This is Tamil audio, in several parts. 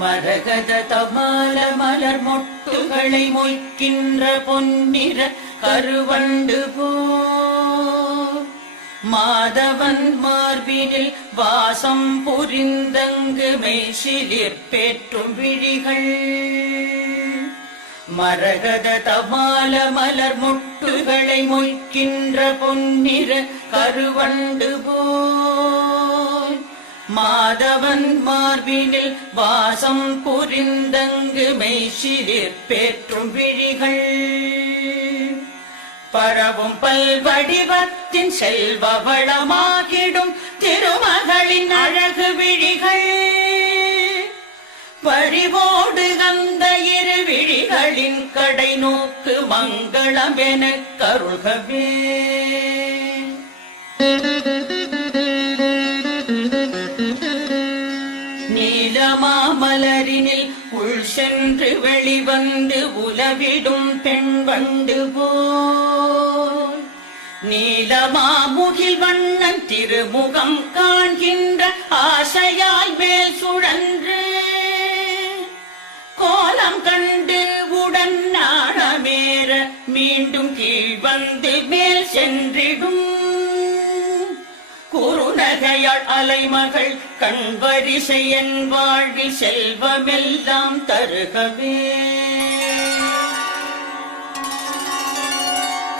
மரகத தபால மலர் மொட்டுகளை மொய்க்கின்ற பொன்னிற கருவண்டு போ. மாதவன் மார்பினில் வாசம் புரிந்தங்கு மெய்சிலிர் பேற்றும் விழிகள். மரகத தபால மலர் மொட்டுகளை மொய்க்கின்ற பொன்னிற கருவண்டு போ. மாதவன் மார்பினில் வாசம் புரிந்தங்கு மெய்சிலிற் பேற்றும் விழிகள். பரவும் பல்வடிவத்தின் செல்வ வளமாகிடும் திருமகளின் அழகு விழிகள். பறிவோடு அந்த இரு விழிகளின் கடை நோக்கு மங்களம் என கருள்கவே. மலரினில் உள் சென்று வெளிவந்து உலவிடும் பெண் வண்டு போல் நீலமாமுகில் வண்ணன் திருமுகம் காண்கின்ற ஆசையாய் மேல் சுழன்று. கோலம் கண்டு உடன் நாணமேற மீண்டும் கீழ் வந்து மேல் சென்றிடும் குறுநகையாள் அலைமகள் கண்வரிசை என் வாழ்வில் செல்வமெல்லாம் தருகவே.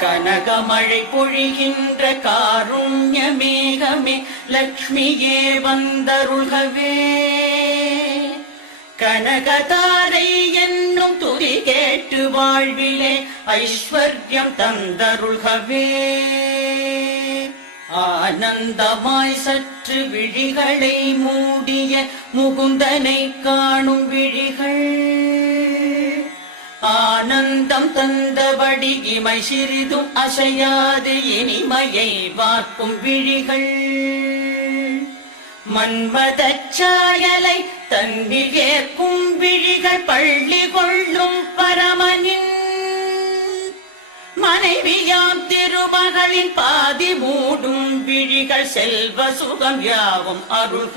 கனகமழை பொழிகின்ற காருண்ய மேகமே லக்ஷ்மியே வந்தருள்கவே. கனகதாரை என்னும் துதி கேட்டு வாழ்விலே ஐஸ்வர்யம் தந்தருள்கவே. ஆனந்தமாய் சற்று விழிகளை மூடிய முகுந்தனை காணும் விழிகள். ஆனந்தம் தந்தபடி இமை சிறிதும் அசையாது இனிமையை பார்க்கும் விழிகள். மன்மதச் சாயலை தன்னில் ஏற்கும் விழிகள் பள்ளி கொள்ளும் பரமனின் மனைவியாம் திருமகளின் பாதி மூடும் விழிகள் செல்வ சுகம் யாவும் அருள்க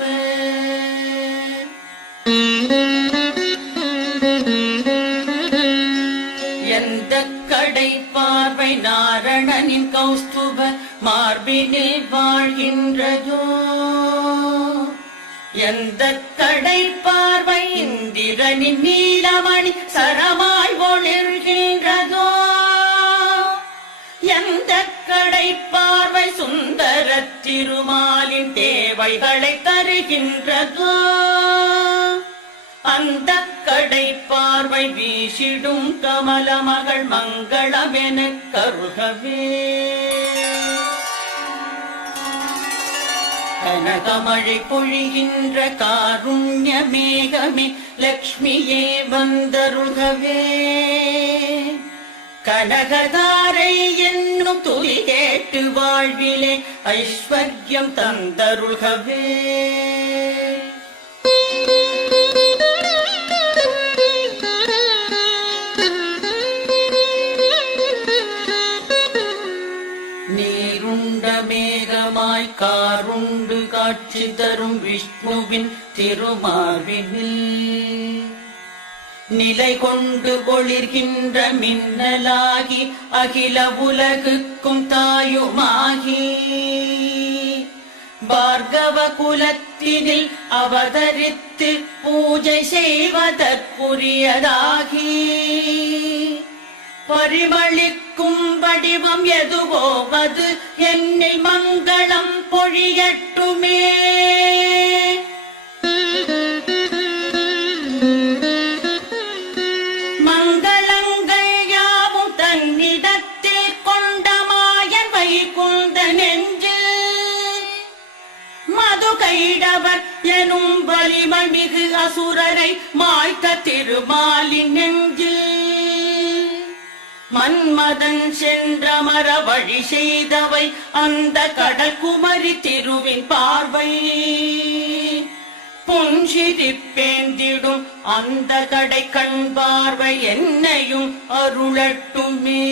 எந்த கடை பார்வை நாரணனின் கௌஸ்துப மார்பினில் வாழ்கின்றதோ? எந்த கடை பார்வை இந்திரனின் நீலமணி சரமாய் ஒளிர்கின்ற எந்த கடை பார்வை சுந்தர திருமாலின் தேவைகளை தருகின்றதோ? அந்த கடை பார்வை வீசிடும் கமல மகள் மங்களமென கருகவே. கனகமழை பொழிகின்ற காருண்ய மேகமே லக்ஷ்மியே வந்தருகவே கனகதாரை என்னும் துதி கேட்டு வாழ்விலே ஐஸ்வர்யம் தந்தருள்கவே. மேகமாய் காருண்டு காட்சி தரும் விஷ்ணுவின் திருமார்பினில் நிலை கொண்டு ஒளிர்கின்ற மின்னலாகி அகில உலகுக்கும் தாயுமாகி. பார்கவ குலத்தினில் அவதரித்து பூஜை செய்வதற்குரியதாகி. பரிமளிக்கும் வடிவம் எதுவோவது என்னில் மங்களம் பொழியட்டுமே. எனும் வலிமமிகு அசுரரை மாய்த்த திருமாலின் நெஞ்சில் மன்மதன் சென்றமர வழி செய்தவை அந்த கடற்குமரி திருவின் பார்வை. புன்சிரிப்பேந்திடும் அந்த கடை கண் பார்வை என்னையும் அருளட்டுமே.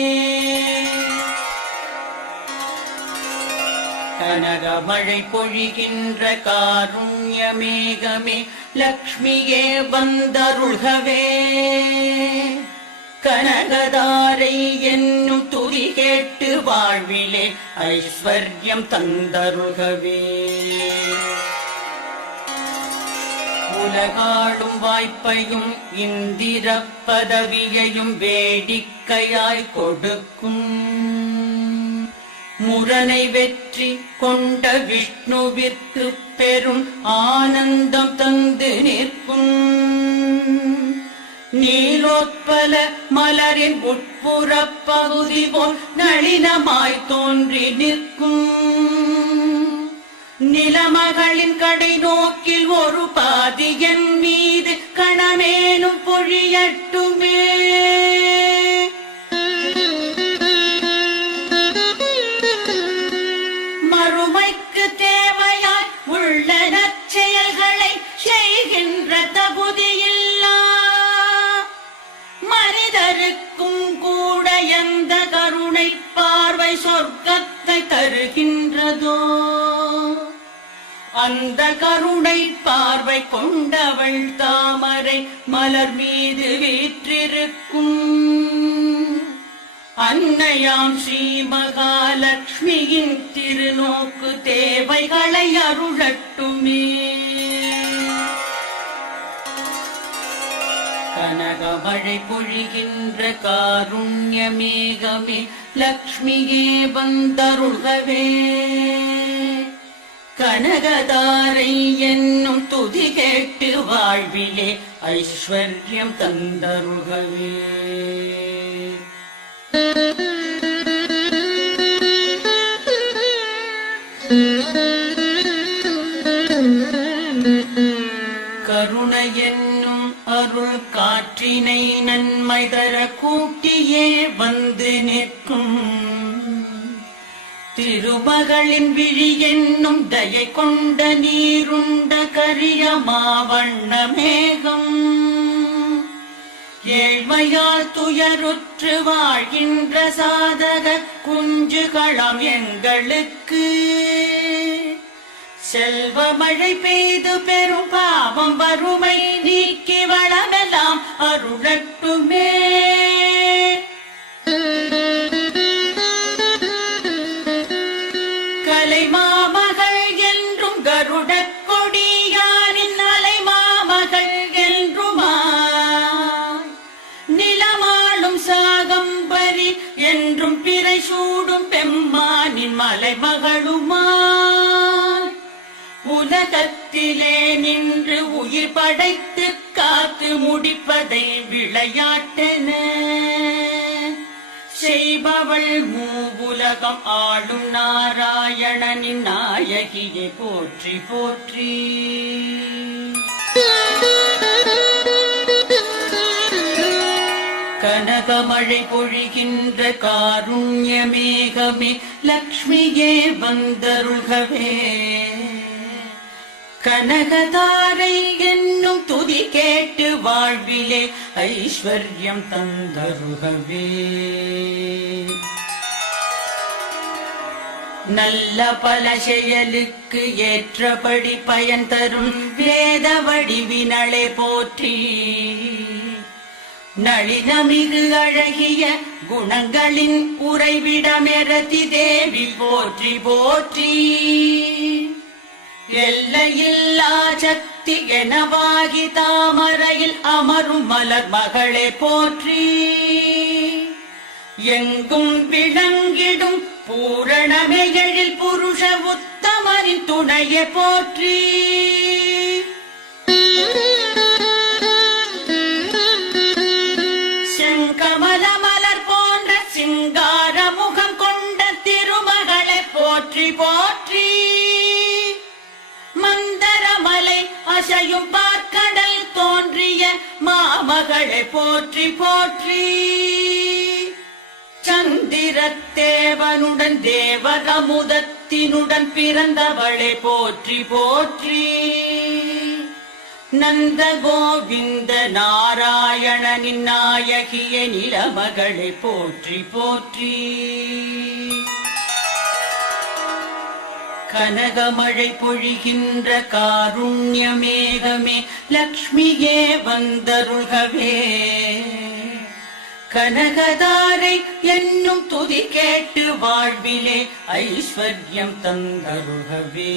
கனகமழை பொழிகின்ற காருண்ய மேகமே லக்ஷ்மியே வந்தருள்கவே. கனகதாரை என்னும் துதி கேட்டு வாழ்விலே ஐஸ்வர்யம் தந்தருள்கவே. உலகாளும் வாய்ப்பையும் இந்திர பதவியையும் வேடிக்கையாய் கொடுக்கும். முரனை வெற்றி கொண்ட விஷ்ணுவிற்கு பெரும் ஆனந்தம் தந்து நிற்கும். நீலோத்பல மலரின் உட்புற பகுதி போல் நளினமாய் தோன்றி நிற்கும். நிலமகளின் கடை நோக்கில் ஒரு பாதியன் மீது கணமேனும் பொழியட்டுமே எந்த கருணை பார்வை சொர்க்கத்தை தருகின்றதோ அந்த கருணை பார்வை கொண்டவள் தாமரை மலர் மீது வீற்றிருக்கும். அன்னையாம் ஸ்ரீ மகாலட்சுமியின் திருநோக்கு தேவைகளை அருளட்டுமே. மழை பொழிகின்ற காருண்ய மேகமே லக்ஷ்மியே வந்தருள்கவே. கனகதாரை என்னும் துதி கேட்டு வாழ்விலே ஐஸ்வர்யம் தந்தருள்கவே. நன்மை தர கூட்டியே வந்து நிற்கும். திருமகளின் விழி என்னும் தயை கொண்ட நீருண்ட கரிய மாவண்ண மேகம். ஏழ்மையால் துயருற்று வாழ்கின்ற சாதக குஞ்சுகளம் எங்களுக்கு. செல்வ மழை பெய்து பெரும் பாவம் வறுமை நீக்கி வளமெல்லாம் அருளட்டுமே கலை மாமகள் என்றும் கருட கொடியாரின் அலை என்றுமா? நிலமாளும் சாகம்பரி என்றும் பிறை சூடும் பெம்மானின் மலைமகளுமா? உலகத்திலே நின்று உயிர் படைத்த முடிப்பதை விளையாட்டென. செய்பவள் மூவுலகம் ஆளும் நாராயணனின் நாயகியை போற்றி போற்றி. கனகமழை பொழிகின்ற காருண்ய மேகமே லக்ஷ்மியே வந்தருள்கவே. கனகதாரை என்னும் துதி கேட்டு வாழ்விலே ஐஸ்வர்யம் தந்தருகவே. நல்ல பல செயலுக்கு ஏற்றபடி பயன் தரும் வேத வடிவினளை போற்றி. நளினமிகு அழகிய குணங்களின் உறைவிடமெரதி தேவி போற்றி போற்றி. எல்லையில்லா சக்தி எனவாகி தாமரையில் அமரும் மலர் மகளே போற்றி. எங்கும் விளங்கிடும் பூரணமைகளில் புருஷ உத்தமரின் துணையை போற்றி. மாமகளை போற்றி போற்றி. சந்திரத்தேவனுடன் தேவரமுதத்தினுடன் பிறந்தவளை போற்றி போற்றி. நந்த கோவிந்த நாராயணனின் நாயகிய நிலமகளை போற்றி போற்றி. கனகமழை பொழிகின்ற காருண்ய மேகமே லக்ஷ்மியே வந்தருள்கவே. கனகதாரை என்னும் துதி கேட்டு வாழ்விலே ஐஸ்வர்யம் தந்தருள்கவே.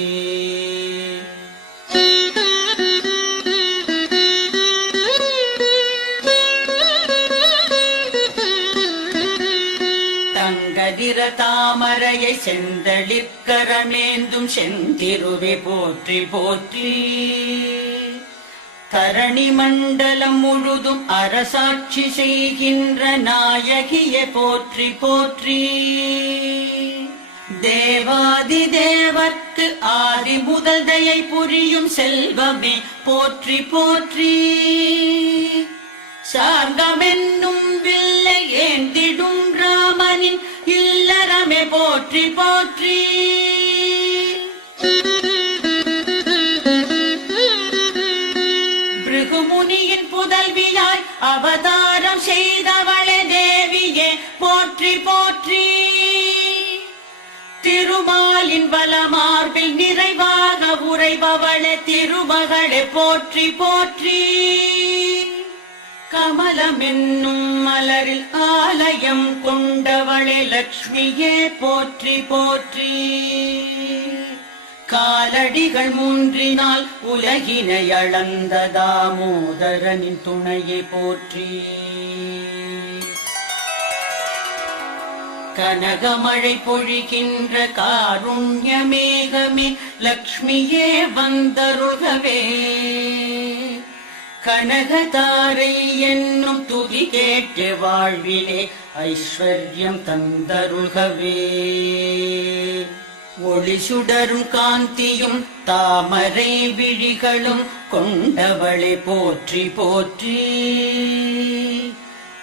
தாமரையை செந்தளிற்கரமேந்தும் செந்திருவே போற்றி போற்றி. தரணி மண்டலம் முழுதும் அரசாட்சி செய்கின்ற நாயகிய போற்றி போற்றி. தேவாதி தேவர்க்கு ஆதி முதல் தயை புரியும் செல்வமே போற்றி போற்றி. சார்ந்தமென்னும் வில்லை ஏந்திடும் ராமனின் போற்றி போற்றி. பிருகுமுனியின் புதல்வியாய் அவதாரம் செய்தவளே தேவியே போற்றி போற்றி. திருமாலின் பலமார்பில் நிறைவாக உரைபவளே திருமகளே போற்றி போற்றி. கமலமென்னும் மலரில் ஆலயம் கொண்டவளே லக்ஷ்மியே போற்றி போற்றி. காலடிகள் மூன்றினால் உலகினை அளந்த தாமோதரனின் துணையை போற்றி. கனகமழை பொழிகின்ற காருண்ய மேகமே லக்ஷ்மியே வந்தருகவே. கனகதாரை என்னும் துதி கேட்டு வாழ்விலே ஐஸ்வர்யம் தந்தருகவே ஒளி சுடரும் காந்தியும் தாமரை விழிகளும் கொண்டவளை போற்றி போற்றி.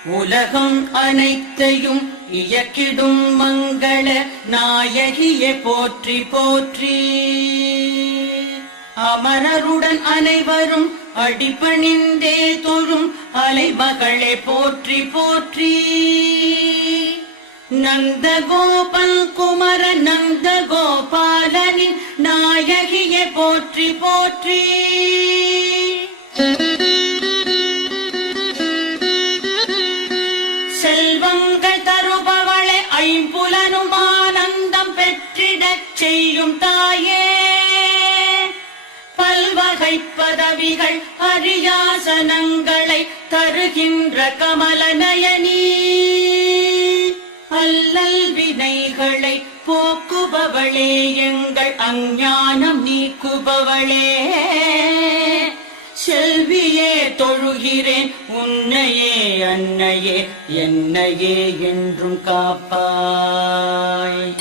உலகம் அனைத்தையும் இயக்கிடும் மங்கள நாயகியை போற்றி போற்றி. அமரருடன் அனைவரும் அடிபணிந்தே தொழும் அலைமகளை போற்றி போற்றி. நந்த நந்தகோபன் குமர நந்த கோபாலனின் நாயகியை போற்றி போற்றி. செல்வங்கள் தருபவளை ஐம்புலனும் ஆனந்தம் பெற்றிடச் செய்யும் தாயே. பல்வகை பதவிகள் அரியாசனங்களை தருகின்ற கமல நயனி அல்லல் வினைகளை போக்குபவளே எங்கள் அஞ்ஞானம் நீக்குபவளே. செல்வியே தொழுகிறேன் உன்னையே அன்னையே என்னையே என்றும் காப்பாய்.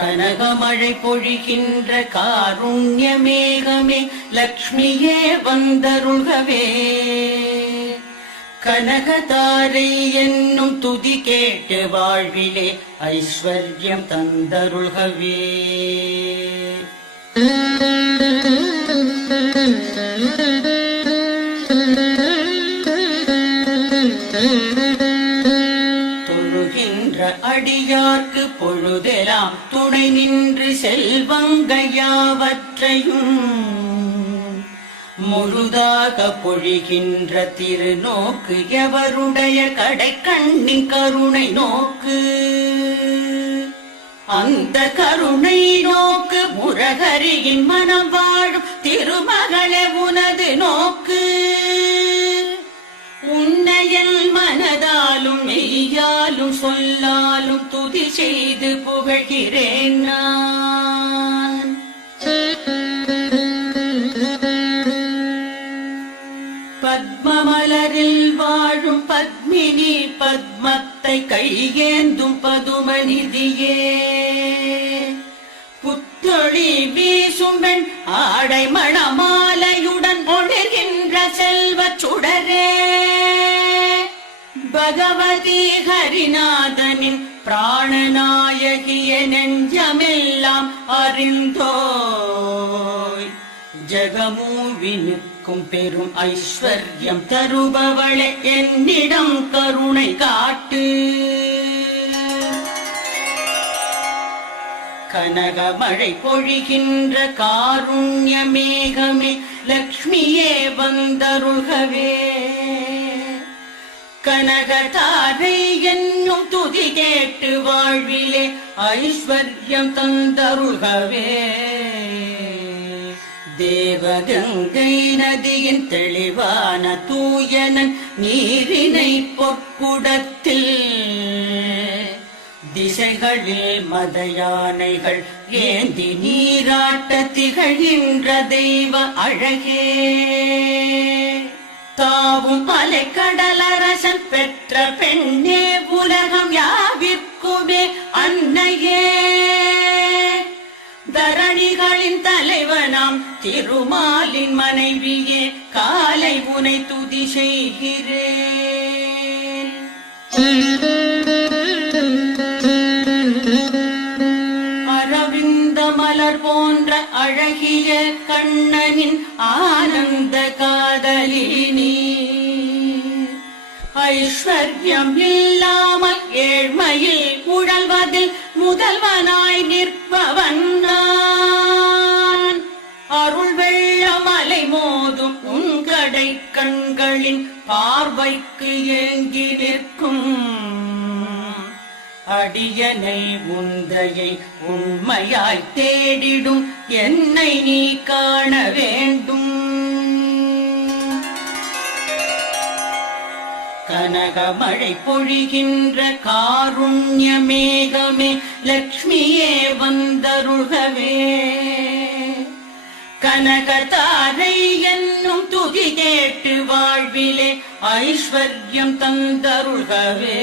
கனகமழை பொழிகின்ற காருண்ய மேகமே லக்ஷ்மியே வந்தருள்கவே கனகதாரை என்னும் துதி கேட்டு வாழ்விலே ஐஸ்வர்யம் தந்தருள்கவே Thank you. அடியார்க்கு பொழுதெலாம் துணை நின்று செல்வங்கையாவற்றையும் முழுதாக பொழிகின்ற திருநோக்கு எவருடைய கடை கண்ணின் கருணை நோக்கு? அந்த கருணை நோக்கு முரகரியின் மனம் வாழும் திருமகளே உனது நோக்கு. உன்னையல் மனதாலும் மெய்யாலும் சொல்லாலும் துதி செய்து புகழ்கிறேன் நான். பத்மமலரில் வாழும் பத்மினி பத்மத்தை கையேந்தும் பதுமநிதியே. புத்தொழி வீசும் பெண் ஆடை மணமாலையுடன் ஒளிர்கின்ற செல்வச் சுடரே. பகவதி ஹரிநாதனின் பிராணநாயகிய நெஞ்சமெல்லாம் அறிந்தோய். ஜகமூவினுக்கும் பெரும் ஐஸ்வர்யம் தருபவளே என்னிடம் கருணை காட்டு. கனக மழை பொழிகின்ற காருண்ய மேகமே லக்ஷ்மியே வந்தருகவே. கனகதாரை என்னும் துதி கேட்டு வாழ்விலே ஐஸ்வர்யம் தந்தருகவே தேவகங்கை நதியின் தெளிவான தூயனன் நீரினை பொற்குடத்தில். திசைகளில் மத யானைகள் ஏந்தி நீராட்ட திகழ்கின்ற தெய்வ அழகே. தாவும் அலைக்கடலரசன் பெற்ற பெண்ணே உலகம் யாவிற்குமே அன்னையே. தரணிகளின் தலைவனாம் திருமாலின் மனைவியே காலை உனை துதி செய்கிறேன். அரவிந்த மலர் போன்ற அழகிய கண்ணனின் ஆனந்த காதலினி ஐஸ்வர்யம் இல்லாமல் ஏழ்மையில் உழல்வதில் முதல்வனாய் நிற்பவன் நான். அருள் வெள்ளமலை அலை மோதும் உங்கடை கண்களின் பார்வைக்கு ஏங்கி நிற்கும். அடியனை உந்தையை உண்மையாய் தேடிடும் என்னை நீ காண வேண்டும். கனகமழை பொழிகின்ற காருண்ய மேகமே லக்ஷ்மியே வந்தருகவே கனகதாரை என்னும் துதி கேட்டு வாழ்விலே ஐஸ்வர்யம் தந்தருகவே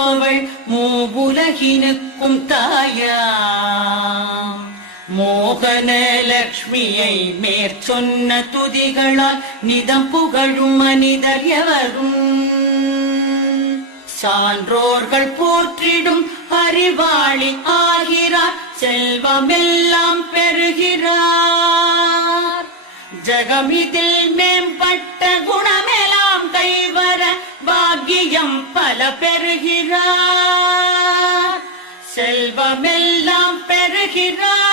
உருவமாய் நிற்பவள் மூவுலகினுக்கும் தாயா. மோகன லக்ஷ்மியை மேற்சொன்ன துதிகளால் நிதம் புகழும் மனிதர் எவரும்? சான்றோர்கள் போற்றிடும் அறிவாளி ஆகிறார் செல்வமெல்லாம் பெறுகிறார். ஜகமிதில் மேம்பட்ட குணமெல்லாம் கைவர பாக்கியம் பல பெறுகிறார். செல்வமெல்லாம் பெறுகிறார்.